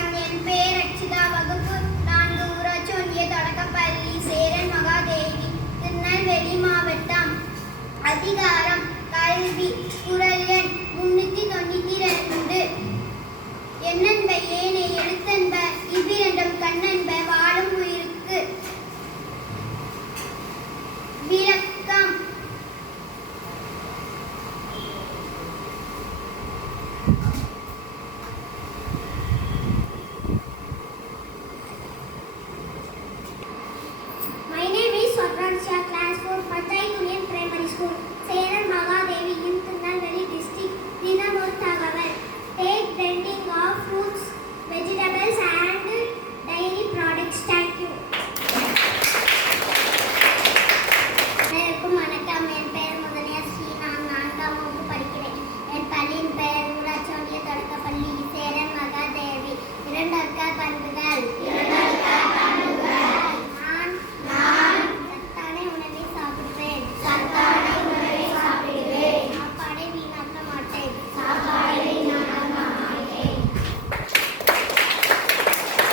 வணக்கம். என் பெயர் ரட்சிதா. வகுப்பு 4 ஊராட்சி ஒன்றிய தொடக்கப்பள்ளி சேரன் மகாதேவி, திருநெல்வேலி மாவட்டம். அதிகாரம் கல்வி. குறள் எண் 392. எண்ணென்ப ஏனை எழுத்தென்ப இவ்விரண்டும் கண்ணென்ப வாழும் உயிருக்கு. விளக்கம். My name is Swarnansha, class 4, Panchayat Union Primary School, Seran Magadevi in Tirunelveli district. Dinamor Thagaval. Take blending of fruits, vegetables and dairy products.